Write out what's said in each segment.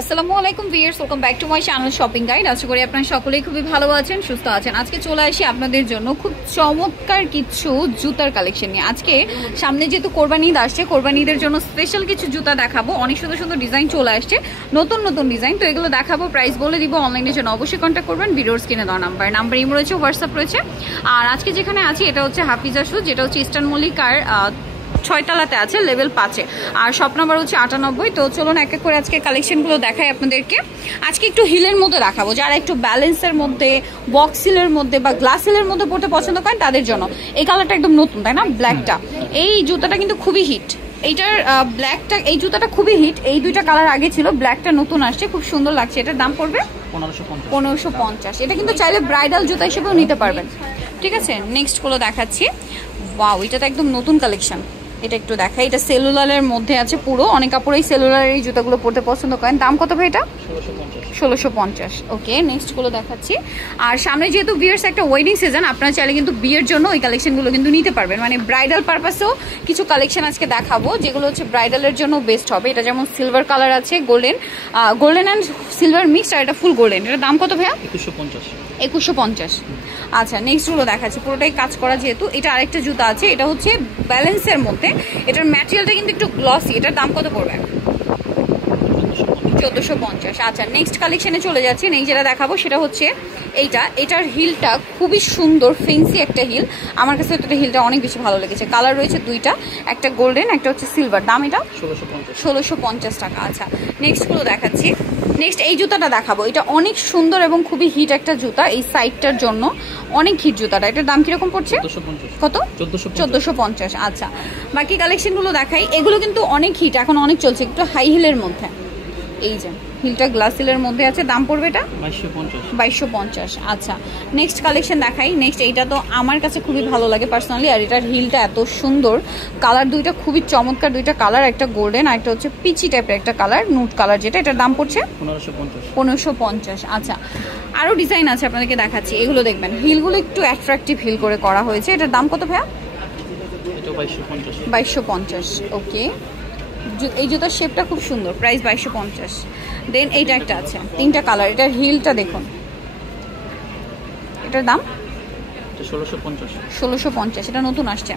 আসসালামু আলাইকুম viewers, welcome back to my channel shopping guide. আশা করি আপনারা সকলেই খুবই ভালো আছেন, সুস্থ আছেন। আজকে চলে আসি আপনাদের জন্য খুব চমৎকার কিছু জুতার কালেকশন নিয়ে। আজকে সামনে যেহেতু কোরবানি ঈদ আসছে, কোরবানি ঈদের জন্য স্পেশাল কিছু জুতা দেখাবো। অনেক সুন্দর সুন্দর ডিজাইন চলে আসছে, নতুন নতুন ডিজাইন। তো এগুলো দেখাবো, প্রাইস বলে দিব। অনলাইনের জন্য অবশ্যই কন্ট্যাক্ট করবেন। ভিডিওর স্ক্রিনে দেওয়া নাম্বার ইমো রয়েছে, হোয়াটসঅ্যাপ রয়েছে। আর আজকে যেখানে আছি এটা হচ্ছে হাফিজা শু, যেটা হচ্ছে ইস্টার্ন মল্লিকার 6 তলাতে আছে, লেভেল 5-এ। আর শপ নাম্বার হচ্ছে 98। তো চলুন এক এক করে আজকে কালেকশনগুলো দেখাই আপনাদেরকে। আজকে একটু হিলের মধ্যে দেখাবো, যারা একটু ব্যালেন্সের মধ্যে, বক্স হিলের মধ্যে বা গ্লাস হিলের মধ্যে পড়তে পছন্দ করেন তাদের জন্য। এই কালারটা একদম নতুন, তাই না? ব্ল্যাকটা, এই জুতাটা কিন্তু খুবই হিট। এইটার ব্ল্যাকটা, এই জুতাটা খুবই হিট। এই দুইটা কালার আগে ছিল, ব্ল্যাকটা নতুন আসছে, খুব সুন্দর লাগছে। এটার দাম পড়বে 1550। এটা কিন্তু চাইলে ব্রাইডাল জুতা হিসেবেও নিতে পারবেন, ঠিক আছে? নেক্সট গুলো দেখাচ্ছি। ওয়াও, এটা তো একদম নতুন কালেকশন। এটা একটু দেখাই, এটা সেলুলারের মধ্যে আছে পুরো। অনেক কাপড়েই সেলুলারের এই জুতাগুলো পরতে পছন্দ করেন। দাম কত ভাই এটা? 1650। ওকে, নেক্সট গুলো দেখাচ্ছি। আর সামনে যেহেতু বিয়ের একটা ওয়েডিং সিজন, আপনারা চাইলে কিন্তু বিয়ের জন্য ওই কালেকশনগুলো কিন্তু নিতে পারবেন। মানে ব্রাইডাল পারপাসেও কিছু কালেকশন আজকে দেখাবো, যেগুলো হচ্ছে ব্রাইডালের জন্য বেস্ট হবে। এটা যেমন সিলভার কালার আছে, গোল্ডেন অ্যান্ড সিলভার মিক্সড, আর এটা ফুল গোল্ডেন। এটার দাম কত ভাইয়া? 2150। আচ্ছা, নেক্সট গুলো দেখাচ্ছি, পুরোটাই কাজ করা যেহেতু। এটা আরেকটা জুতা আছে, এটা হচ্ছে ব্যালেন্সের মধ্যে। এটার ম্যাটেরিয়ালটা কিন্তু একটু গ্লসি। এটার দাম কত পড়বে? 1450। আচ্ছা, নেক্সট কালেকশনে চলে যাচ্ছি। এই যেটা দেখাবো সেটা হচ্ছে এটার হিলটা খুবই সুন্দর, ফেন্সি একটা হিল। আমার কাছে এটা হিলটা অনেক বেশি ভালো লেগেছে। কালার রয়েছে দুইটা, একটা গোল্ডেন, একটা হচ্ছে সিলভার। দাম এটা 1650 টাকা। আচ্ছা, নেক্সট গুলো দেখাচ্ছি। নেক্সট এই জুতাটা দেখাবো, এটা অনেক সুন্দর এবং খুবই হিট একটা জুতা। এই সাইডটার জন্য অনেক হিট জুতাটা। এটার দাম কিরকম পড়ছে? কত? 1450। আচ্ছা, বাকি কালেকশন গুলো দেখাই। এগুলো কিন্তু অনেক হিট, এখন অনেক চলছে, একটু হাই হিলের মধ্যে। এই যে হিলটা গ্লাস হিলের মধ্যে আছে, দাম পড়বে এটা 2250। আচ্ছা, নেক্সট কালেকশন দেখাই। নেক্সট এইটা তো আমার কাছে খুবই ভালো লাগে পার্সোনালি। আর এটার হিলটা এত সুন্দর, কালার দুইটা খুবই চমৎকার, দুইটা কালার, একটা গোল্ডেন আর একটা হচ্ছে পিচি টাইপের একটা কালার, নুট কালার যেটা। এটার দাম পড়ছে 1550। আচ্ছা, আরো ডিজাইন আছে, আপনাদেরকে দেখাচ্ছি। এগুলো দেখবেন, হিলগুলো একটু অ্যাট্রাকটিভ হিল করে করা হয়েছে। এটার দাম কত ভাইয়া? 2250। ওকে, এই জুতার শেপটা খুব সুন্দর, প্রাইস 2250। দেন এইটা একটা আছে, তিনটা কালার। এটার হিলটা দেখুন, এটার দাম 1650। এটা নতুন আসছে।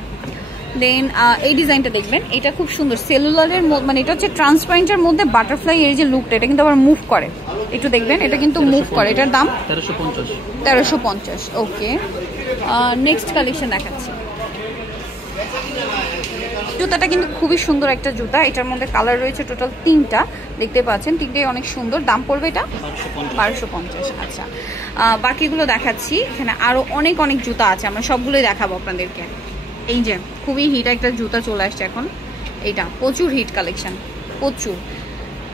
দেন এই ডিজাইনটা দেখবেন, এটা খুব সুন্দর, সেলুলারের মানে এটা হচ্ছে ট্রান্সপারেন্টের মধ্যে বাটারফ্লাই এর যে লুকটা, এটা কিন্তু আবার মুভ করে। একটু দেখবেন, এটা কিন্তু মুভ করে। এটার দাম 1350। ওকে, নেক্সট কালেকশন দেখাচ্ছি। জুতাটা কিন্তু খুবই সুন্দর একটা জুতা। এটার মধ্যে কালার রয়েছে টোটাল 3টা, দেখতে পাচ্ছেন। 3টাই অনেক সুন্দর। দাম পড়বে এটা 1250। আচ্ছা, বাকিগুলো দেখাচ্ছি। এখানে আরো অনেক অনেক জুতা আছে, আমরা সবগুলোই দেখাবো আপনাদেরকে। এই যে খুবই হিট একটা জুতা চলে আসছে এখন। এইটা প্রচুর হিট কালেকশন, প্রচুর।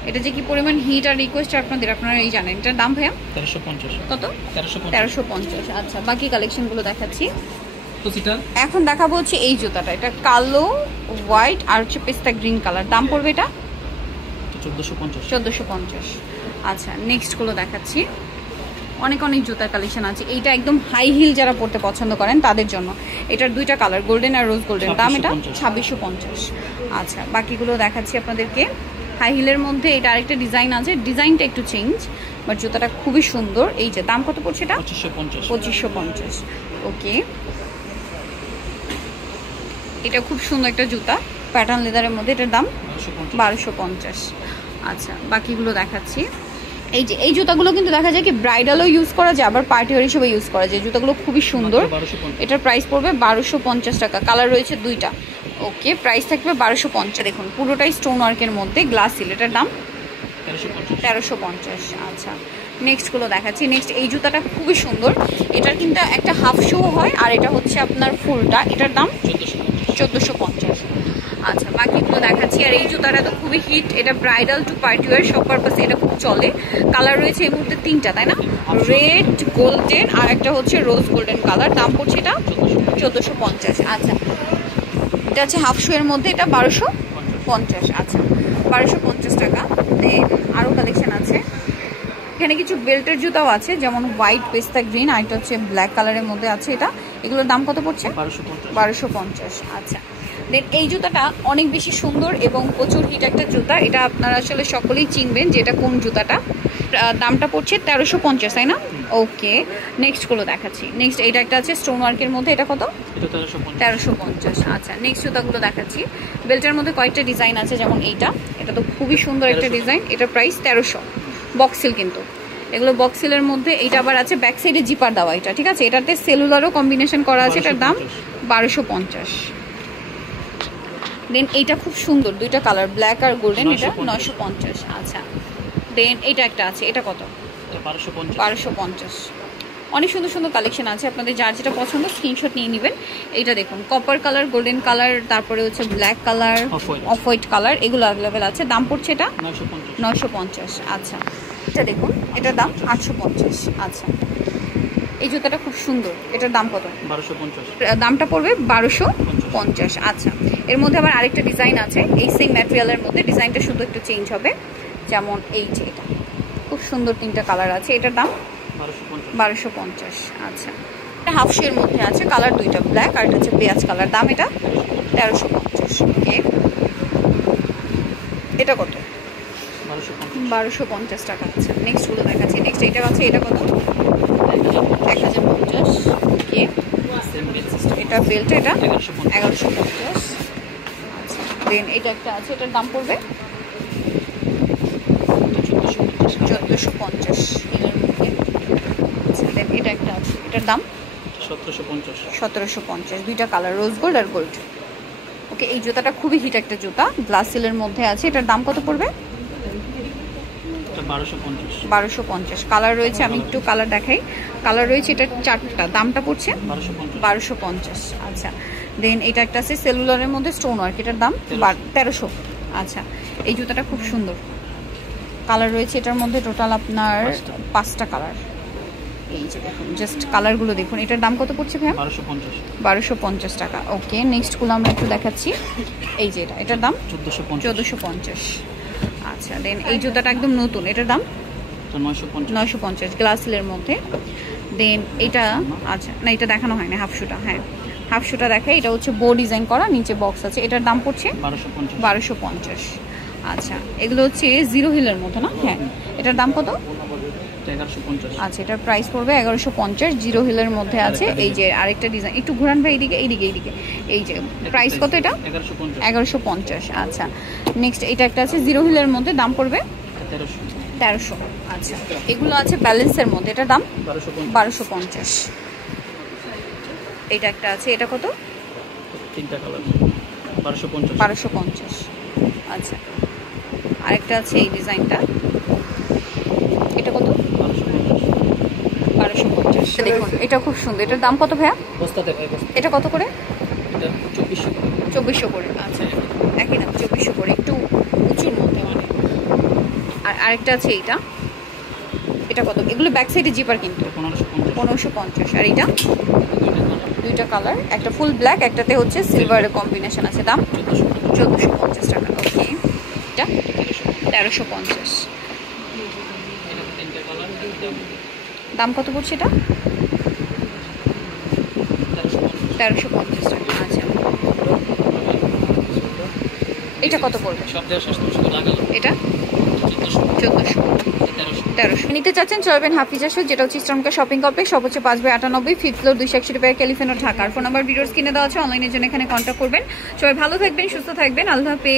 এটা যে কি পরিমাণ হিট আর রিকোয়েস্ট আপনারা এই জানেন। এটার দাম ভাইয়া 1350। কত? 1350। আচ্ছা, বাকি কালেকশনগুলো দেখাচ্ছি। এখন দেখাবো হচ্ছে এই জুতাটা। এটা কালো, হোয়াইট আর হচ্ছে পেস্তা গ্রিন কালার। দাম পড়বে এটা 1450। আচ্ছা, নেক্সট গুলো দেখাচ্ছি। অনেক অনেক জুতার কালেকশন আছে। এইটা একদম হাই হিল যারা পড়তে পছন্দ করেন তাদের জন্য। এটার দুইটা কালার, গোল্ডেন আর রোজ গোল্ডেন। দাম এটা 2650। আচ্ছা, বাকিগুলো দেখাচ্ছি আপনাদেরকে। হাই হিলের মধ্যে এটা আরেকটা ডিজাইন আছে, ডিজাইনটা একটু চেঞ্জ, বাট জুতাটা খুবই সুন্দর। এই যে দাম কত পড়ছে এটা? 2550। ওকে, এটা খুব সুন্দর একটা জুতা, প্যাটার্ন লেদারের মধ্যে। এটার দাম 1250। আচ্ছা, বাকিগুলো দেখাচ্ছি। এই যে এই জুতাগুলো কিন্তু দেখা যায় কি ব্রাইডালও ইউজ করা যায়, আবার পার্টি ওয়ার হিসেবে ইউজ করা যায়। জুতাগুলো খুবই সুন্দর। এটার প্রাইস পড়বে 1250 টাকা। কালার রয়েছে দুইটা। ওকে, প্রাইস থাকবে 1250। দেখুন, পুরোটাই স্টোন ওয়ার্কের মধ্যে, গ্লাস হিল। এটার দাম 1350। আচ্ছা, নেক্সট গুলো দেখাচ্ছি। নেক্সট এই জুতাটা খুবই সুন্দর। এটার কিন্তু একটা হাফ শু হয়, আর এটা হচ্ছে আপনার ফুলটা। এটার দাম 1450। আচ্ছা, বাকিগুলো দেখাচ্ছি। আর এই জুতাটা তো খুবই হিট, এটা ব্রাইডাল টু পার্টি ওয়ার সব পারপাসে এটা খুব চলে। কালার রয়েছে এই মুহূর্তে 3টা, তাই না? রেড, গোল্ডেন আর একটা হচ্ছে রোজ গোল্ডেন কালার। দাম পড়ছে এটা 1450। আচ্ছা, এটা হচ্ছে হাফ শু এর মধ্যে, এটা 1250। আচ্ছা, 1250 টাকা। দেন আরো কালেকশন আছে। এখানে কিছু বেল্টের জুতাও আছে, যেমন হোয়াইট, পেস্তা গ্রিন আর এটা হচ্ছে ব্ল্যাক কালারের মধ্যে আছে। এগুলোর দাম কত পড়ছে? 1250। আচ্ছা, দেন এই জুতাটা অনেক বেশি সুন্দর এবং প্রচুর হিট একটা জুতা, এটা আপনারা আসলে সকলেই চিনবেন যে এটা কোন জুতাটা। দামটা পড়ছে 1350, তাই না? ওকে, নেক্সটগুলো দেখাচ্ছি। নেক্সট এটা একটা আছে স্টোন ওয়ার্কের মধ্যে, এটা কত? 1350। আচ্ছা, নেক্সট জুতাগুলো দেখাচ্ছি। বেল্টের মধ্যে কয়েকটা ডিজাইন আছে, যেমন এটা তো খুবই সুন্দর একটা ডিজাইন, এটা প্রাইস 1300, বক্সিল কিন্তু এগুলো বক্সিলের মধ্যে। এইটা আবার আছে ব্যাক সাইডে জিপার দেওয়া, এটা ঠিক আছে, এটাতে সেলুলারও কম্বিনেশন করা আছে, এটার দাম 1250। দেন এইটা খুব সুন্দর, দুইটা কালার ব্ল্যাক আর গোল্ডেন, এটা 950। আচ্ছা, দেন এইটা একটা আছে, এটা কত? 1250। অনেক সুন্দর সুন্দর কালেকশন আছে, আপনাদের যার যেটা পছন্দ স্ক্রিনশট নিয়ে নেবেন। এইটা দেখুন কপার কালার, গোল্ডেন কালার, তারপরে হচ্ছে black colour, off white colour, এগুলো অ্যাভেলেবেল আছে। দাম পড়ছে এটা 950। আচ্ছা, এটা দেখুন, এটার দাম 850। আচ্ছা, এই জুতাটা খুব সুন্দর, এটার দাম কত? 1250। দামটা পড়বে 1250। আচ্ছা, এর মধ্যে আবার আরেকটা ডিজাইন আছে এই সেম ম্যাটেরিয়ালের মধ্যে, ডিজাইনটা শুধু একটু চেঞ্জ হবে। যেমন এই যে এটা খুব সুন্দর, তিনটা কালার আছে, এটার দাম 1250। আচ্ছা, এটা হাফ শের মধ্যে আছে, কালার দুইটা, ব্ল্যাক আর এটা হচ্ছে পেঁয়াজ কালার, দাম এটা 1350। ওকে, এটা কত? 1250 টাকা। আচ্ছা, নেক্সটগুলো দেখাচ্ছি। নেক্সট এটা আছে, এটা কত? 1050। ওকে, এটা বেল্ট, এটা 1150। আচ্ছা, দেন এটা একটা আছে, এটার দাম পড়বে 1450 এর মধ্যে। আচ্ছা, দেন এটা একটা আছে, এটার দাম 1750। দুইটা কালার, রোজ গোল্ড আর গোল্ড। ওকে, এই জুতাটা খুবই হিট একটা জুতা, গ্লাস সিলের মধ্যে আছে, এটার দাম কত পড়বে? 1250। কালার রয়েছে, আমি একটু কালার দেখাই। কালার রয়েছে এটা 4টা, দামটা পড়ছে 1250। আচ্ছা, দেন এটা একটা আছে সেলুলারের মধ্যে স্টোন ওয়ার্ক, এটার দাম 1300। আচ্ছা, এই জুতাটা খুব সুন্দর, কালার রয়েছে এটার মধ্যে টোটাল আপনার 5টা কালার। এই যে দেখুন, জাস্ট কালারগুলো দেখুন। এটার দাম কত পড়ছে ভাই? 1250 টাকা। ওকে, নেক্সটগুলো আমরা একটু দেখাচ্ছি। এই যে এটার দাম 1450। আচ্ছা, দেন এই জুতাটা একদম নতুন, এটার দাম 950, গ্লাস সিলের মধ্যে। দেন এটা, আচ্ছা না, এটা দেখানো হয় না, হাফ শুটা। হ্যাঁ, হাফ শুটা দেখে, এটা হচ্ছে বো ডিজাইন করা, নিচে বক্স আছে, এটার দাম পড়ছে 1250। আচ্ছা, এগুলো হচ্ছে জিরো হিলের মধ্যে না? হ্যাঁ, এটার দাম কত? 1150। আচ্ছা, এটার প্রাইস পড়বে 1150, জিরো হিলের মধ্যে আছে। এই যে আরেকটা ডিজাইন, একটু ঘোরান ভাই, এইদিকে এইদিকে এইদিকে। এই যে প্রাইস কত এটা? 1150। আচ্ছা, নেক্সট এটা একটা আছে জিরো হিলের মধ্যে, দাম পড়বে 1300। আচ্ছা, এগুলো আছে ব্যালেন্সের মধ্যে, এটার দাম 1250। এটা একটা আছে, এটা কত? তিনটা কালার, 1250। 1250। আচ্ছা, আরেকটা আছে এই ডিজাইনটা, এটা কত? 1250। দেখুন, এটা খুব সুন্দর, এটার দাম কত ভাইয়া? এটা কত করে? এটা 2400 করে। আচ্ছা, একই দাম, 2400 করে, একটু উঁচুর মধ্যে মানে। আর আরেকটা আছে এইটা, এটা কত? এগুলো ব্যাক সাইডে জিপার কিন্তু 1550। আর এটা দুইটা কালার, একটা ফুল ব্ল্যাক, একটাতে হচ্ছে সিলভারের কম্বিনেশন আছে, দাম 1450 টাকা। ওকে, এটা 1350। দাম কত পড়ছে এটা? 1350 টাকা। আচ্ছা, এটা কত পড়বে? এটা 1400। নিতে চাচ্ছেন চলবেন হাফিজা শো, যেটা হচ্ছে ইসলামকা শপিং কমপ্লেক্স, সব হচ্ছে 5/98, 5th ফ্লোর, 261 টাকা, ক্যালিফোর্নিয়া, ঢাকার। ফোন নাম্বার ভিডিওস কিনে দেওয়া আছে, অনলাইনের জন্য এখানে কন্ট্যাক্ট করবেন। সবাই ভালো থাকবেন, সুস্থ থাকবেন, আল্লাহ হাফেজ।